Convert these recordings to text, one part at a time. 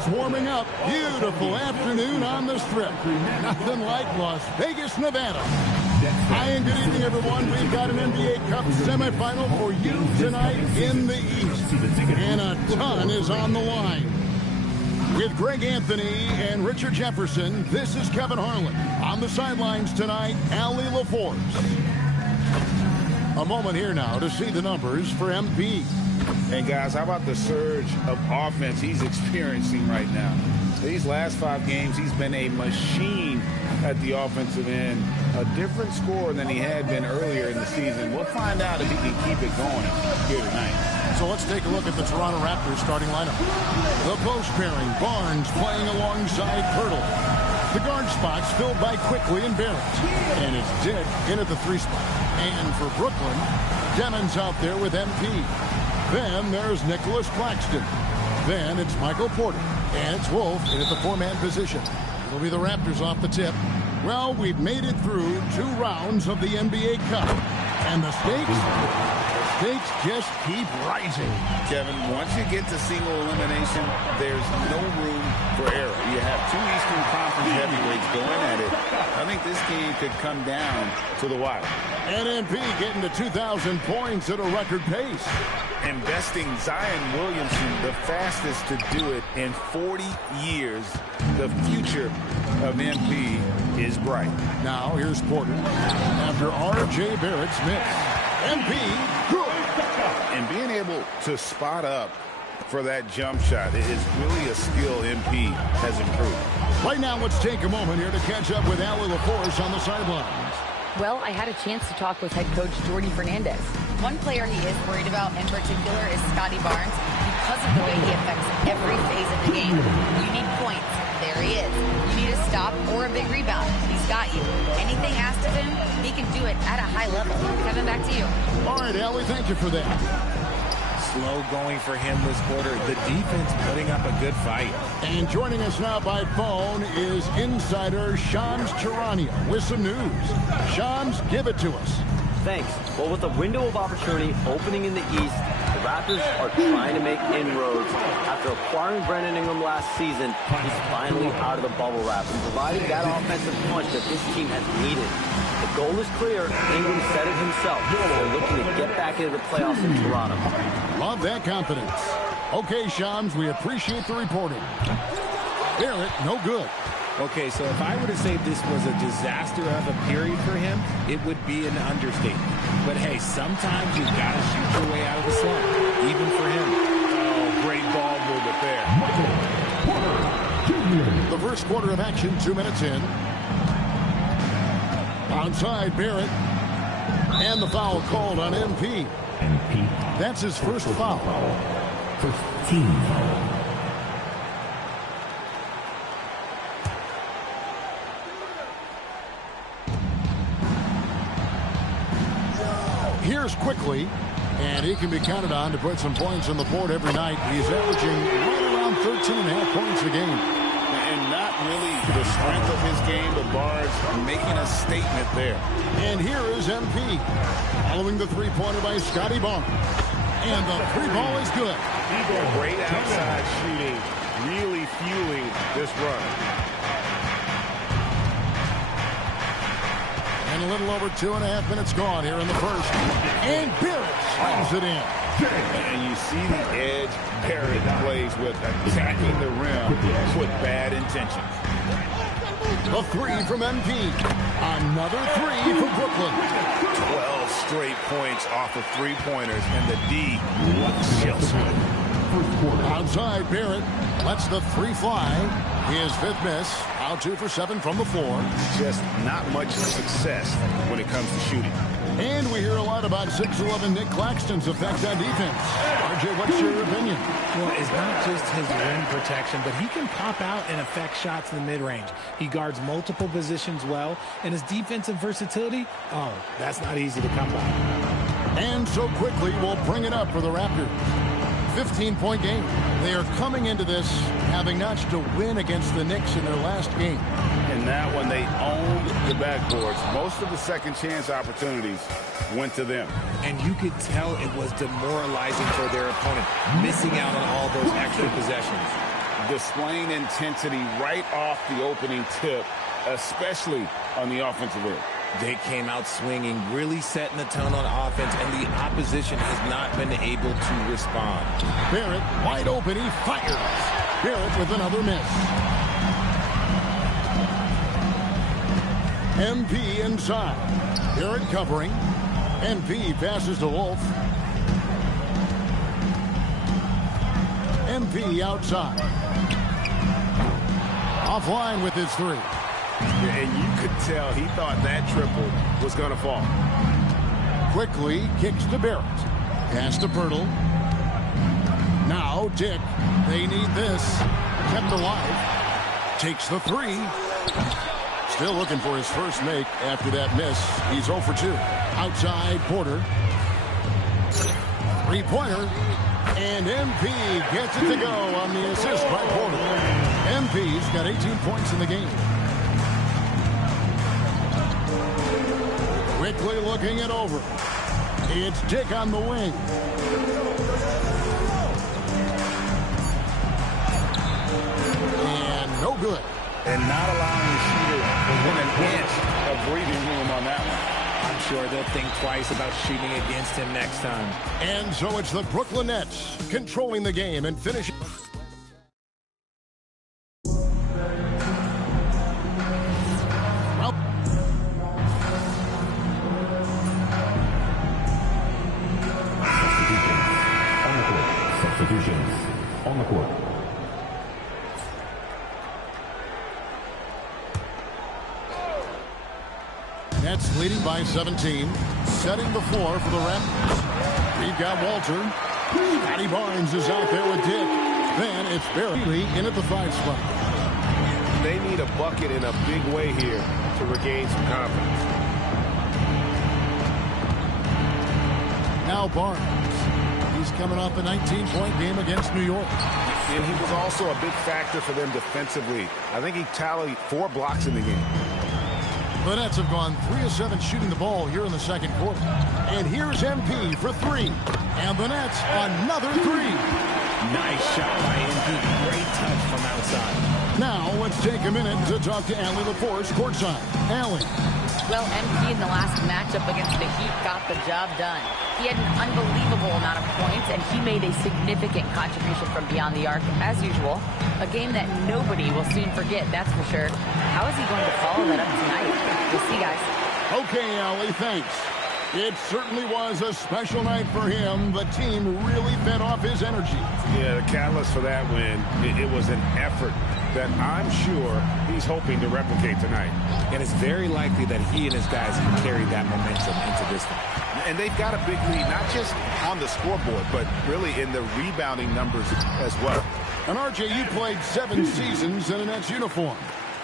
it's warming up. Beautiful afternoon on the Strip. Nothing like Las Vegas, Nevada. Hi and good evening, everyone. We've got an NBA Cup semifinal for you tonight in the East. And a ton is on the line. With Greg Anthony and Richard Jefferson, this is Kevin Harlan. On the sidelines tonight, Allie LaForce. A moment here now to see the numbers for MP. And guys, how about the surge of offense he's experiencing right now? These last 5 games, he's been a machine at the offensive end. A different scorer than he had been earlier in the season. We'll find out if he can keep it going here tonight. So let's take a look at the Toronto Raptors starting lineup. The post pairing, Barnes playing alongside Pirtle. The guard spots filled by Quickly and Barrett. And it's Dick in at the 3 spot. And for Brooklyn, Demon's out there with MP. Then there's Nicholas Claxton. Then it's Michael Porter. And it's Wolf in at the 4-man position. It'll be the Raptors off the tip. Well, we've made it through 2 rounds of the NBA Cup. And the stakes just keep rising. Kevin, once you get to single elimination, there's no room for error. You have 2 Eastern Conference heavyweights going at it. I think this game could come down to the wire. And MP getting to 2,000 points at a record pace. Investing Zion Williamson, the fastest to do it in 40 years. The future of MP is bright. Now here's Porter after R.J. Barrett's miss. MP, good. And being able to spot up for that jump shot is really a skill MP has improved. Right now, let's take a moment here to catch up with Allie LaForce on the sidelines. Well, I had a chance to talk with head coach Jordy Fernandez. One player he is worried about in particular is Scotty Barnes because of the way he affects every phase of the game. You need points. There he is. You need a stop or a big rebound. He's got you. Anything asked of him, he can do it at a high level. Kevin, back to you. All right, Allie, thank you for that. Slow going for him this quarter. The defense putting up a good fight. And joining us now by phone is insider Shams Charania with some news. Shams, give it to us. Thanks. Well, with a window of opportunity opening in the East, the Raptors are trying to make inroads. After acquiring Brandon Ingram last season, he's finally out of the bubble wrap and providing that offensive punch that this team has needed. The goal is clear. Ingram said it himself. They're looking to get back into the playoffs in Toronto. Love that confidence. Okay, Shams, we appreciate the reporting. Barrett, no good. Okay, so if I were to say this was a disaster of a period for him, it would be an understatement. But hey, sometimes you've got to shoot your way out of the slump, even for him. Oh, great ball movement there. The first quarter of action, 2 minutes in. Outside Barrett. And the foul called on MP. That's his first foul. First team foul. Here's Quickly, and he can be counted on to put some points on the board every night. He's averaging right around 13.5 points a game. And not really the strength of his game, but Barnes making a statement there. And here is MP, following the 3-pointer by Scotty Barnes. And the 3-ball is good. Great outside shooting, really fueling this run. And a little over 2.5 minutes gone here in the first. And Barrett slams it in. And you see the edge Barrett plays with, attacking the rim with bad intentions. A 3 from MP. Another 3 for Brooklyn. 12 straight points off of 3-pointers, and the D chills with. Outside Barrett lets the 3 fly. His 5th miss. Out 2 for 7 from the floor. Just not much success when it comes to shooting. And we hear a lot about 6'11" Nick Claxton's effect on defense. RJ, what's your opinion? Well, it's not just his rim protection, but he can pop out and affect shots in the mid-range. He guards multiple positions well, and his defensive versatility, oh, that's not easy to come by. And so Quickly we'll bring it up for the Raptors. 15-point game. They are coming into this having notched a win against the Knicks in their last game. And that one, they owned the backboards. Most of the second chance opportunities went to them. And you could tell it was demoralizing for their opponent, missing out on all those extra possessions. displaying intensity right off the opening tip, especially on the offensive end. They came out swinging, really setting the tone on offense, and the opposition has not been able to respond. Barrett wide open. He fires. Barrett with another miss. MP inside. Barrett covering. MP passes to Wolf. MP outside. Offline with his three. And you could tell he thought that triple was going to fall. Quickly kicks to Barrett. Pass to Pirtle. Now Dick. They need this. Kept alive. Takes the three. Still looking for his first make after that miss. He's 0 for 2. Outside Porter. Three-pointer. And MP gets it to go on the assist by Porter. MP's got 18 points in the game. Quickly looking it over. It's Dick on the wing. And no good. And not allowing the shooter within an inch of breathing room on that one. I'm sure they'll think twice about shooting against him next time. And so it's the Brooklyn Nets controlling the game and finishing. Substitutions on the court. Nets leading by 17. Setting the floor for the Raptors. We've got Walter. Scotty Barnes is out there with Dick. Then it's Barry in at the 5 spot. They need a bucket in a big way here to regain some confidence. Now Barnes. He's coming off a 19-point game against New York. And he was also a big factor for them defensively. I think he tallied 4 blocks in the game. The Nets have gone 3 of 7 shooting the ball here in the second quarter. And here's MP for 3. And the Nets another 3. Nice shot by MP. Great touch from outside. Now let's take a minute to talk to Allie LaForce courtside. Allie. Well, MP in the last matchup against the Heat got the job done. He had an unbelievable amount of points, and he made a significant contribution from beyond the arc, as usual. A game that nobody will soon forget, that's for sure. How is he going to follow that up tonight? We'll see, guys. Okay, Allie, thanks. It certainly was a special night for him. The team really fed off his energy. Yeah, the catalyst for that win, it was an effort that I'm sure he's hoping to replicate tonight. And it's very likely that he and his guys can carry that momentum into this one. And they've got a big lead, not just on the scoreboard, but really in the rebounding numbers as well. And RJ, you played 7 seasons in a Nets uniform.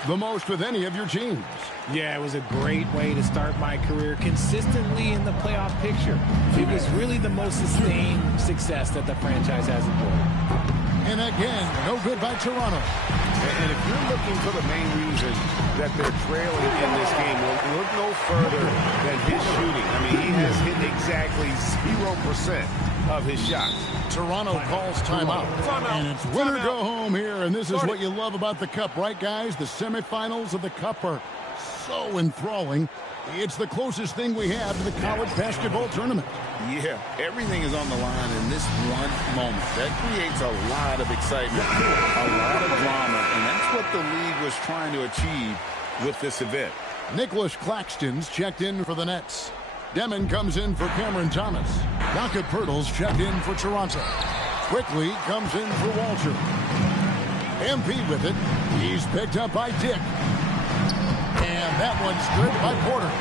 The most with any of your teams. Yeah, it was a great way to start my career consistently in the playoff picture. It was really the most sustained success that the franchise has enjoyed. And again, no good by Toronto. And if you're looking for the main reason that they're trailing in this game, we'll look no further than his shooting. I mean, he has hit exactly 0% of his shots. Toronto calls timeout. And it's win or go home here. And this is what you love about the Cup, right, guys? The semifinals of the Cup are so enthralling. It's the closest thing we have to the college basketball tournament. Yeah, everything is on the line in this one moment. That creates a lot of excitement, a lot of drama, and that's what the league was trying to achieve with this event. Nicholas Claxton's checked in for the Nets. Demon comes in for Cameron Thomas. Docket Pirtle's checked in for Toronto. Quickly comes in for Walter. MP with it. He's picked up by Dick. And that one's stripped by Porter.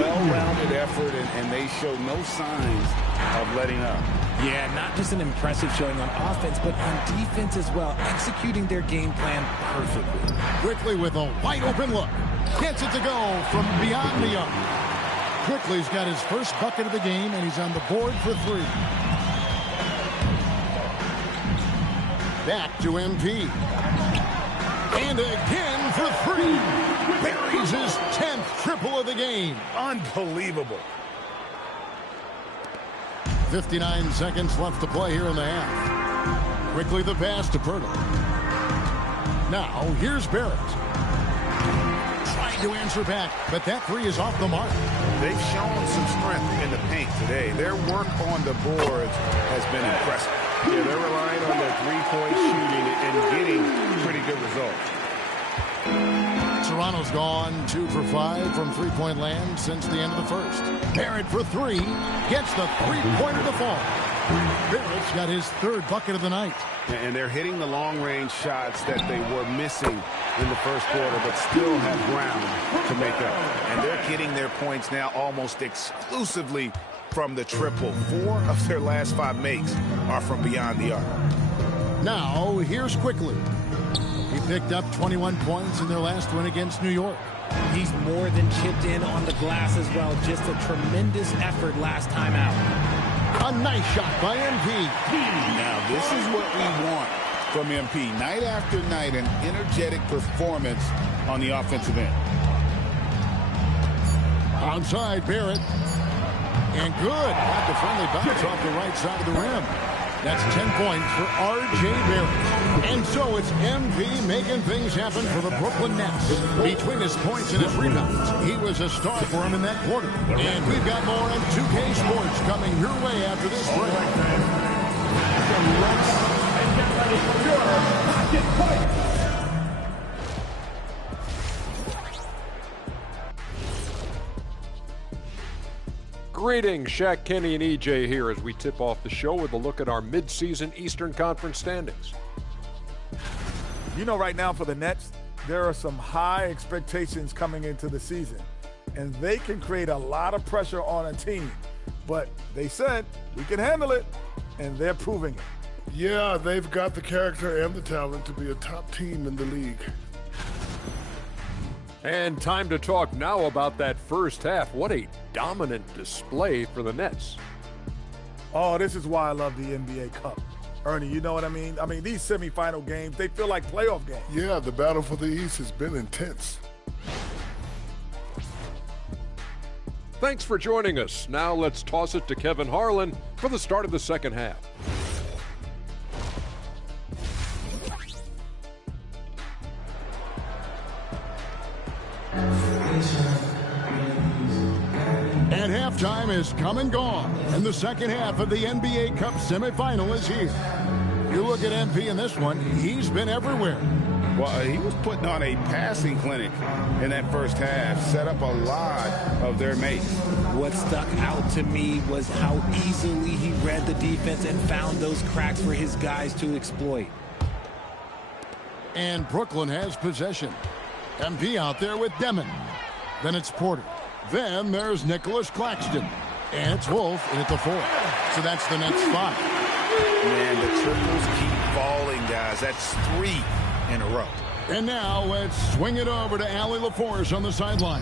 Well-rounded effort, and they show no signs of letting up. Yeah, not just an impressive showing on offense, but on defense as well, executing their game plan perfectly. Quickly with a wide-open look. Gets it to go from beyond the arc. Quickly's got his first bucket of the game, and he's on the board for 3. Back to MP. And again for 3. Buries his 10th triple of the game. Unbelievable. 59 seconds left to play here in the half. Quickly the pass to Pirtle. Now here's Barrett. Trying to answer back, but that three is off the mark. They've shown some strength in the paint today. Their work on the boards has been impressive. Yeah, they're relying on their three-point shooting and getting pretty good results. Toronto's gone 2 for 5 from three-point land since the end of the first. Barrett for three. Gets the three-pointer to fall. Barrett's got his third bucket of the night. And they're hitting the long-range shots that they were missing in the first quarter, but still have ground to make up. And they're getting their points now almost exclusively from the triple. 4 of their last 5 makes are from beyond the arc. Now, here's Quickly. He picked up 21 points in their last win against New York. He's more than chipped in on the glass as well. Just a tremendous effort last time out. A nice shot by MP. Now, this is what we want from MP. Night after night, an energetic performance on the offensive end. Outside Barrett. And good. Got the friendly bounce off the right side of the rim. That's 10 points for R.J. Barrett. And so it's MP making things happen for the Brooklyn Nets. Between his points and his rebounds, he was a star for him in that quarter. And we've got more on 2K Sports coming your way after this break. Greetings, Shaq, Kenny, and EJ here as we tip off the show with a look at our midseason Eastern Conference standings. You know, right now for the Nets, there are some high expectations coming into the season, and they can create a lot of pressure on a team. But they said, we can handle it, and they're proving it. Yeah, they've got the character and the talent to be a top team in the league. And time to talk now about that first half. What a dominant display for the Nets. Oh, this is why I love the NBA Cup. Ernie, you know what I mean? I mean, these semifinal games, they feel like playoff games. Yeah, the battle for the East has been intense. Thanks for joining us. Now let's toss it to Kevin Harlan for the start of the second half. And halftime is come and gone, and the second half of the NBA Cup semifinal is here. You look at MP in this one, he's been everywhere. Well, he was putting on a passing clinic in that first half, set up a lot of their mates. What stuck out to me was how easily he read the defense and found those cracks for his guys to exploit. And Brooklyn has possession. MP out there with Demon. Then it's Porter. Then there's Nicholas Claxton. And it's Wolf in at the 4. So that's the Nets 5. Man, the triples keep falling, guys. That's 3 in a row. And now let's swing it over to Allie LaForce on the sideline.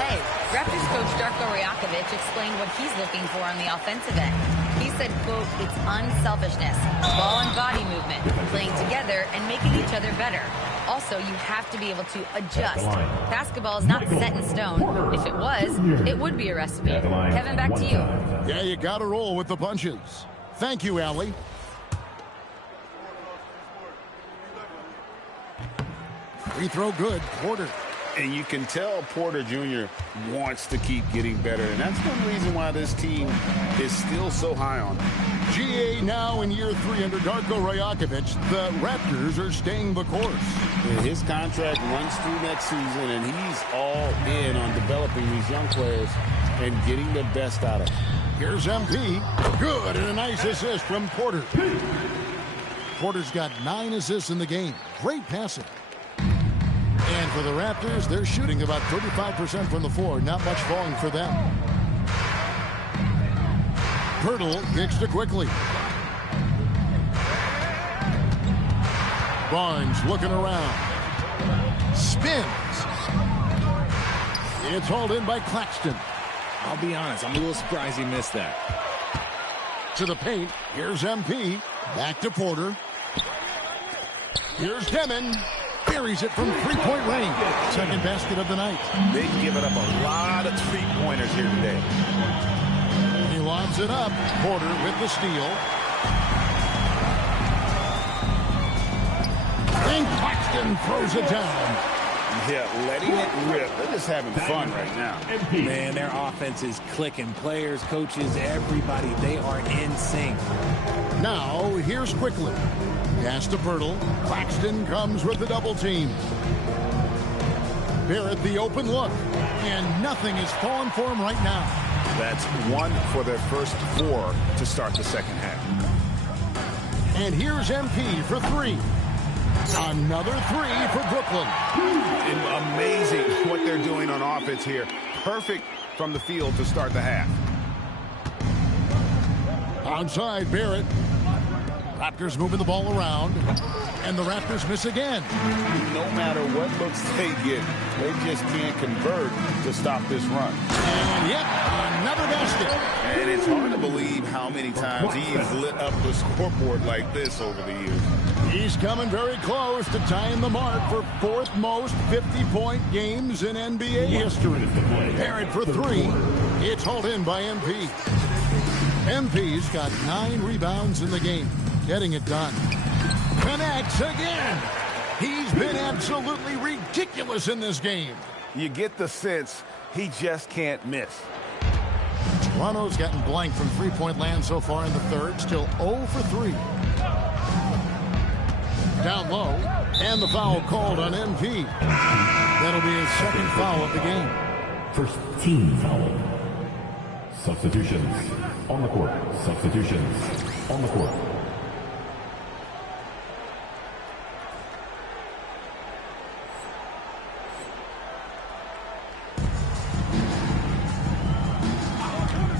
Hey, Raptors coach Darko Rajakovic explained what he's looking for on the offensive end. He said, quote, it's unselfishness, ball and body movement, playing together and making each other better. Also, you have to be able to adjust. Basketball is not set in stone. If it was, it would be a recipe. Kevin, back to you. Yeah, you got to roll with the punches. Thank you, Allie. Free throw good. Porter. And you can tell Porter Jr. wants to keep getting better. And that's one reason why this team is still so high on him. GA now in year 3 under Darko Rajakovic. The Raptors are staying the course. And his contract runs through next season, and he's all in on developing these young players and getting the best out of them. Here's MP. Good, and a nice assist from Porter. Porter's got 9 assists in the game. Great passing. And for the Raptors, they're shooting about 35% from the floor. Not much falling for them. Pirtle kicks to Quickly. Barnes looking around. Spins. It's hauled in by Claxton. I'll be honest, I'm a little surprised he missed that. To the paint. Here's MP. Back to Porter. Here's Demon. Buries it from three-point range. Second basket of the night. They've given up a lot of three-pointers here today. He lobs it up. Porter with the steal. And Claxton throws it down. Yeah, letting it rip. They're just having fun right now. Man, their offense is clicking. Players, coaches, everybody, they are in sync. Now, here's Quickly. Pass to Pirtle. Claxton comes with the double team. Barrett the open look. And nothing is falling for him right now. That's 1 for their first 4 to start the second half. And here's MP for 3. Another 3 for Brooklyn. And amazing what they're doing on offense here. Perfect from the field to start the half. Outside Barrett. Raptors moving the ball around. And the Raptors miss again. No matter what looks they get, they just can't convert to stop this run. And yet, another basket. And it's hard to believe how many times he's lit up the scoreboard like this over the years. He's coming very close to tying the mark for 4th most 50-point games in NBA history. Barrett for 3. It's hauled in by MP. MP's got 9 rebounds in the game. Getting it done. Connects again. He's been absolutely ridiculous in this game. You get the sense he just can't miss. Toronto's gotten blank from three-point land so far in the third. Still 0 for 3. Down low. And the foul called on MP. That'll be his second foul of the game. First team foul. Substitutions on the court. Substitutions on the court.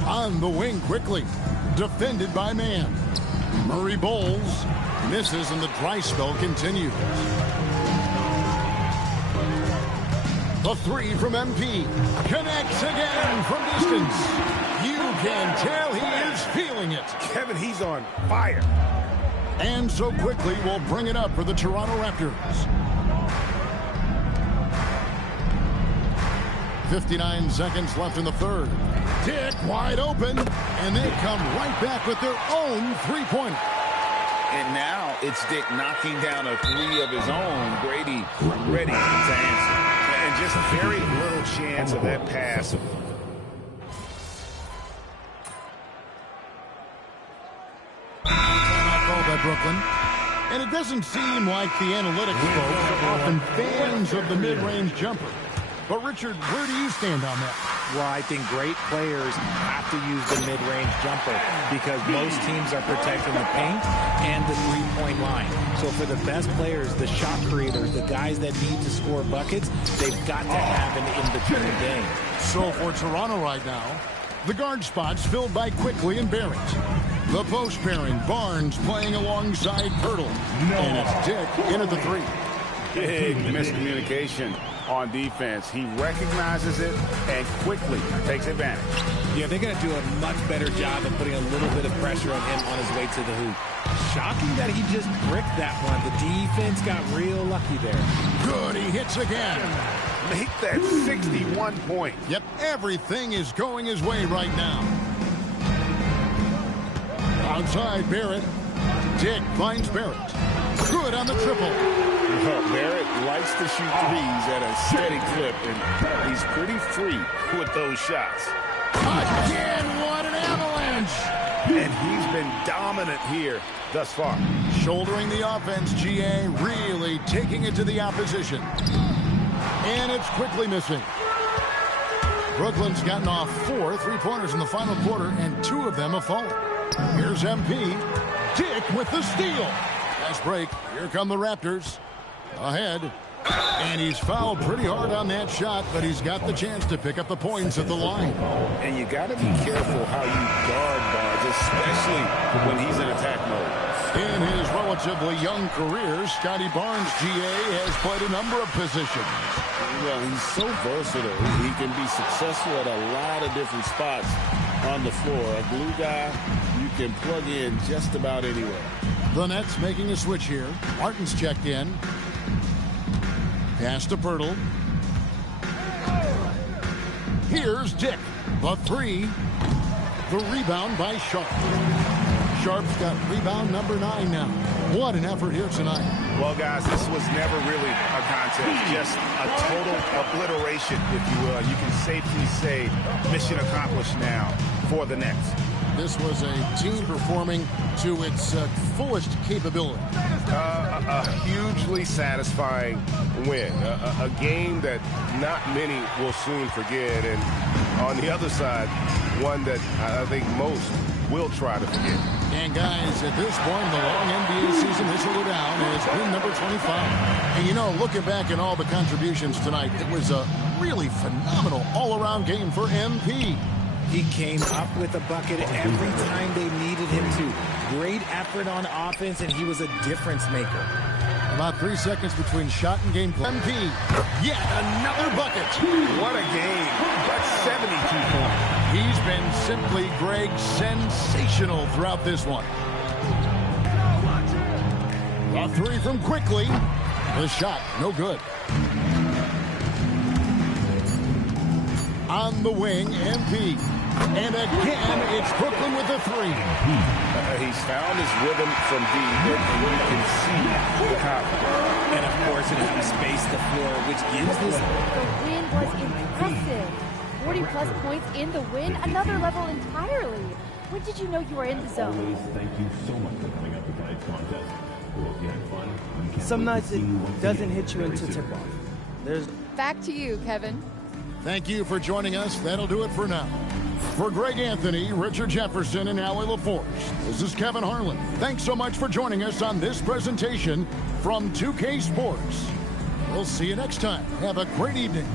On the wing quickly. Defended by man. Murray bowls. Misses and the dry spell continues. The 3 from MP. Connects again from distance. You can tell he is feeling it. Kevin, he's on fire. And so Quickly will bring it up for the Toronto Raptors. 59 seconds left in the third. Dick wide open, and they come right back with their own three-pointer. And now it's Dick knocking down a 3 of his own. Brady ready to answer. And just very little chance of that pass. Called by Brooklyn. And it doesn't seem like the analytics folks are often fans of the mid-range jumper. But, Richard, where do you stand on that? Well, I think great players have to use the mid-range jumper because most teams are protecting the paint and the three-point line. So for the best players, the shot creators, the guys that need to score buckets, they've got to have an in-between game. So for Toronto right now, the guard spots filled by Quickly and Barrett. The post pairing, Barnes playing alongside Pirtle. And it's Dick in at the 3. Big miscommunication on defense. He recognizes it and quickly takes advantage. Yeah, they're going to do a much better job of putting a little bit of pressure on him on his way to the hoop. Shocking that he just bricked that one. The defense got real lucky there. Good, he hits again. Make that 61 point. Yep, everything is going his way right now. Outside Barrett. Dick finds Barrett. Good on the triple. Barrett likes to shoot threes at a steady clip, and he's pretty free with those shots. Again, what an avalanche! And he's been dominant here thus far. Shouldering the offense, GA really taking it to the opposition. And it's quickly missing. Brooklyn's gotten off 4 three-pointers in the final quarter, and 2 of them have fallen. Here's MP. Dick with the steal. Fast break. Here come the Raptors. Ahead. And he's fouled pretty hard on that shot, but he's got the chance to pick up the points at the line. And you got to be careful how you guard Barnes, especially when he's in attack mode. In his relatively young career, Scotty Barnes, GA, has played a number of positions. Well, he's so versatile. He can be successful at a lot of different spots on the floor. A glue guy, you can plug in just about anywhere. The Nets making a switch here. Martin's checked in. Pass to Pirtle. Here's Dick. The 3. The rebound by Sharp. Sharp's got rebound number 9 now. What an effort here tonight. Well, guys, this was never really a contest, just a total obliteration, if you will. You can safely say mission accomplished now for the Nets. This was a team performing to its fullest capability. A hugely satisfying win. A game that not many will soon forget. And on the other side, one that I think most will try to forget. And guys, at this point, the long NBA season is go down as win number 25. And you know, looking back at all the contributions tonight, it was a really phenomenal all-around game for MP. He came up with a bucket every time they needed him to. Great effort on offense, and he was a difference maker. About 3 seconds between shot and game play. MP, yet another bucket. What a game. That's 72 points. He's been simply, Greg, sensational throughout this one. A 3 from quickly. The shot, no good. On the wing, MP. And again, it's Brooklyn with the 3. He's found his rhythm from deep, and you can see the confidence. And of course, it has spaced the floor, which gives this. The win was impressive. 40-plus points in the win, another level entirely. When did you know you were in the zone? Always, thank you so much for coming up to tonight's contest. We hope you had fun. Some nights it doesn't hit you into tip-off. There's Back to you, Kevin. Thank you for joining us. That'll do it for now. For Greg Anthony, Richard Jefferson, and Allie LaForce, this is Kevin Harlan. Thanks so much for joining us on this presentation from 2K Sports. We'll see you next time. Have a great evening.